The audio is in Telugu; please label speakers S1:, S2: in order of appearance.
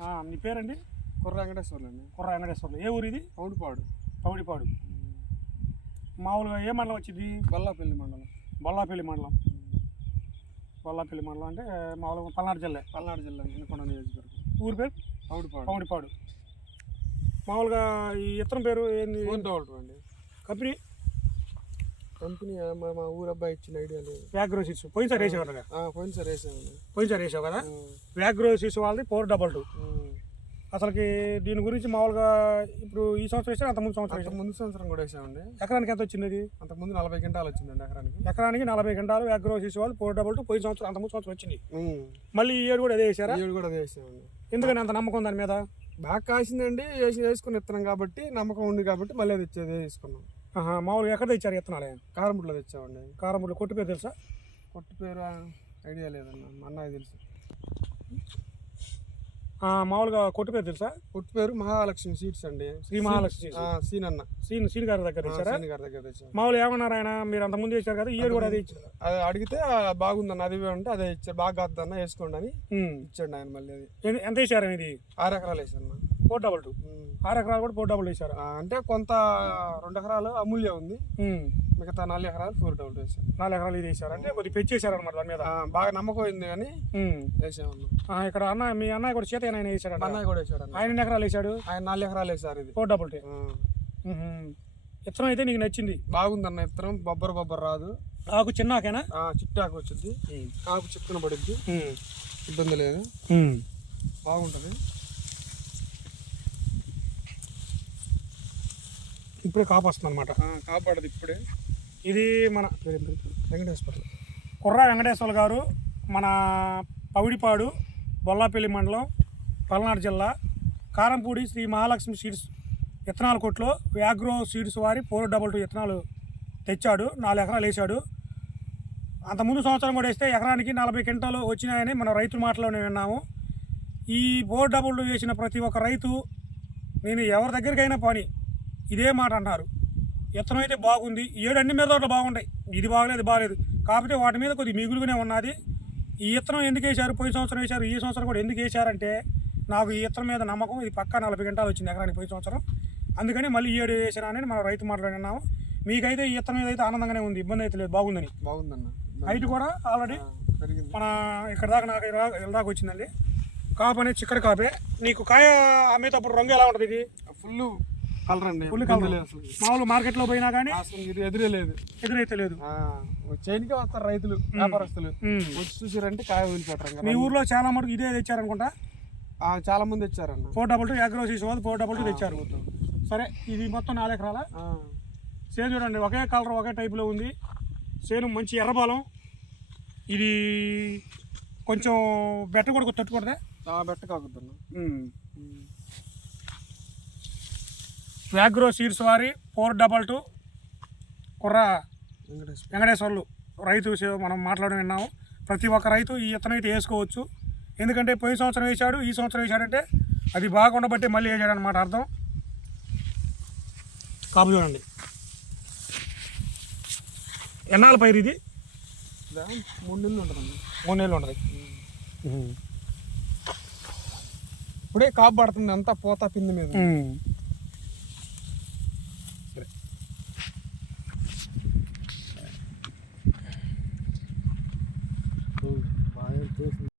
S1: మీ పేరండి?
S2: కుర్ర వెంకటేశ్వర్లు అండి
S1: కుర్ర వెంకటేశ్వర్లు. ఏ ఊరు ఇది
S2: పౌడిపాడు.
S1: పౌడిపాడు. మామూలుగా ఏ మండలం వచ్చింది?
S2: బల్లాపల్లి మండలం.
S1: బొల్లాపల్లి మండలం. బొల్లాపల్లి మండలం అంటే మామూలుగా పల్నాడు జిల్లా.
S2: పల్నాడు జిల్లా వినుకొండ నియోజకవర్గం.
S1: ఊరి పేరు?
S2: పౌడిపాడు.
S1: పౌడిపాడు. మామూలుగా ఈ ఇత్తనం పేరు ఏంది?
S2: అండి.
S1: కంపెనీ
S2: కంపెనీ మా ఊరు అబ్బాయి ఇచ్చిన ఐడియా లేదు.
S1: వ్యాగ్రోసిస్ పోయినసారి వేసేవారు కదా?
S2: ఆ, పోయిన సార్ వేసామండి
S1: పోయినసారి వేసావు కదా? వ్యాగ్రోసిస్ వాళ్ళది ఫోర్ డబల్ టూ అసలుకి దీని గురించి మామూలుగా ఇప్పుడు ఈ సంవత్సరం వేసారు అంత ముందు సంవత్సరం
S2: అంత ముందు సంవత్సరం కూడా వేసామండి.
S1: ఎకరానికి ఎంత వచ్చింది
S2: అంతకు ముందు నలభై గంటలు వచ్చిందండి ఎకరానికి.
S1: ఎకరానికి నలభై గంటలు వ్యాగ్రోసిస్ వాళ్ళు ఫోర్ డబల్ టూ పోయిన సంవత్సరం అంత ముందు సంవత్సరం వచ్చింది. మళ్ళీ ఈ ఏడు కూడా అదే వేసారా?
S2: ఏడు కూడా అదే వేసామండి.
S1: ఎందుకని అంత నమ్మకం దాని మీద?
S2: బాగా కాసిందండి వేసి వేసుకుని ఇత్తనం కాబట్టి నమ్మకం ఉంది కాబట్టి మళ్ళీ అది ఇచ్చేది వేసుకున్నాం.
S1: మామూలుగా ఎక్కడ తెచ్చారు ఇత్తనాలే
S2: కారంపుట్లో తెచ్చామండి.
S1: కారంపూడి కొట్టు పేరు తెలుసా?
S2: కొట్టు పేరు ఐడియా లేదన్న మా అన్నయ్య తెలుసు.
S1: మామూలుగా కొట్టు పేరు తెలుసా?
S2: కొట్టు పేరు మహాలక్ష్మి సీట్స్ అండి.
S1: శ్రీ మహాలక్ష్మి
S2: సీన్ అన్న
S1: సీన్ సీన్ గారి దగ్గర
S2: సీన్ గారి దగ్గర
S1: మామూలు ఏమన్నారు ఆయన? మీరు అంత ముందు వేసారు కదా ఏడు కూడా అదే ఇచ్చారు.
S2: అది అడిగితే బాగుందన్న అది అంటే అదే ఇచ్చారు బాగా కాద్దన్న వేసుకోండి అని. ఇచ్చాడు ఆయన మళ్ళీ అది.
S1: ఎంత వేసారు ఇది
S2: ఆరు ఎకరాలు వేసాను
S1: ఫోర్ డబల్ టూ ఆరు ఎకరాలు కూడా ఫోర్ డబల్ వేసారు
S2: అంటే కొంత రెండు ఎకరాలు అమూల్య ఉంది. మిగతా నాలుగు ఎకరాలు ఫోర్ డౌట్ వేసాను
S1: నాలుగు ఎకరాలు ఇది వేసారు అంటే కొద్దిగా పెంచేసారు అనమాట దాని మీద.
S2: బాగా నమ్మకం అయింది కానీ. వేసామన్నా
S1: ఆ, ఇక్కడ అన్న మీ అన్నయ్య కూడా చేత ఆయన వేసాడు
S2: అన్నయ్య కూడా వేసాడు అన్న.
S1: ఆయన ఎన్ని ఎకరాలు వేసాడు
S2: ఆయన నాలుగు ఎకరాలు వేసారు ఇది.
S1: Four double two. ఇత్తనం అయితే నీకు నచ్చింది?
S2: బాగుందన్న ఇత్తనం. బొబ్బర బొబ్బర రాదు.
S1: ఆకు చిన్నాకేనా?
S2: చిట్టాకు వచ్చింది. ఆకు చిక్కున పడుద్ది.
S1: ఉమ్.
S2: ఇబ్బంది లేదు. బాగుంటుంది.
S1: ఇప్పుడే కాపు వస్తుంది అనమాట
S2: ఆ, కాపాడదు ఇప్పుడే.
S1: ఇది మన
S2: వెంకటేశ్వర్లు.
S1: కుర్రా వెంకటేశ్వర గారు మన పవిడిపాడు బొల్లాపల్లి మండలం పల్నాడు జిల్లా కారంపూడి శ్రీ మహాలక్ష్మి సీడ్స్ విత్తనాల కొట్లో వ్యాగ్రో సీడ్స్ వారి ఫోర్ డబల్ టూ విత్తనాలు తెచ్చాడు. నాలుగు ఎకరాలు వేసాడు అంత ముందు సంవత్సరం కూడా వేస్తే ఎకరానికి నలభై క్వింటాలు వచ్చినాయని మన రైతుల మాటలోనే విన్నాము. ఈ ఫోర్ డబల్ టూ వేసిన ప్రతి ఒక్క రైతు నేను ఎవరి దగ్గరికైనా పని ఇదే మాట అన్నారు విత్తనం అయితే బాగుంది. ఏడు అన్ని మీద తోటలు బాగుంటాయి. ఇది బాగలేదు బాగలేదు. కాకపోతే వాటి మీద కొద్ది మిగులుగానే ఉన్నది. ఈ విత్తనం ఎందుకు వేశారు? పోయిన సంవత్సరం వేశారు. ఈ సంవత్సరం కూడా ఎందుకు వేశారంటే నాకు ఈ విత్తనం మీద నమ్మకం. ఇది పక్కా నలభై గంటలు వచ్చింది ఎకరానికి పోయిన సంవత్సరం. అందుకని మళ్ళీ ఏడు వేసాను అని మన రైతు మాట్లాడినాము మీకైతే ఈ విత్తనం మీద అయితే ఆనందంగానే ఉంది. ఇబ్బంది అయితే లేదు. బాగుందని.
S2: బాగుందన్న.
S1: హైట్ కూడా ఆల్రెడీ మన ఇక్కడ దాకా నాకు ఇలా దాకా వచ్చిందండి? కాపు అనేది చిక్కడి కాపే. నీకు కాయ అమ్మేటప్పుడు రంగు ఎలా ఉంటుంది ఇది?
S2: ఫుల్ కలర్ అండి
S1: ఫుల్ కలర్. మామూలు మార్కెట్లో పోయినా కానీ
S2: ఇది ఎదురే లేదు.
S1: ఎదురైతే లేదు.
S2: చైన్కే వస్తారు రైతులు వ్యాపారస్తులు. వచ్చి చూసారంటే కాయ వదిలిపెట్టరు.
S1: మీ ఊర్లో చాలా మటుకు ఇదే తెచ్చారనుకుంటా?
S2: చాలా మంది వచ్చారన్న
S1: ఫోర్ డబల్ టూ అగ్రోసిస్ వాళ్ళు ఫోర్ డబల్ టూ తెచ్చారు. సరే ఇది మొత్తం నాలుగు ఎకరాల? సేను చూడండి ఒకే కలర్ ఒకే టైపులో ఉంది. సేను మంచి ఎర్రబాలం. ఇది కొంచెం బెట్ట కూడా తట్టుకుంటుందా?
S2: ఆ, బెట్ట కాకుద్దన్న
S1: వ్యాగ్రో సీడ్స్ వారి ఫోర్ డబల్ టూ కుర్ర
S2: వెంకటేశ్వర.
S1: వెంకటేశ్వర్లు రైతు మనం మాట్లాడి విన్నాము. ప్రతి ఒక్క రైతు ఈ ఇత్తనం అయితే వేసుకోవచ్చు. ఎందుకంటే పోయిన సంవత్సరం వేశాడు ఈ సంవత్సరం వేశాడంటే అది బాగుండ బట్టి మళ్ళీ వేసాడు అనమాట అర్థం. కాపు చూడండి. ఎన్నాళ్ళ పైరు ఇది?
S2: మూడు నెలలు ఉంటుందన్న
S1: మూడు నెలలు ఉంటుంది.
S2: ఇప్పుడే కాపు పడుతుంది అంతా పోతా పిండి మీద. Gracias.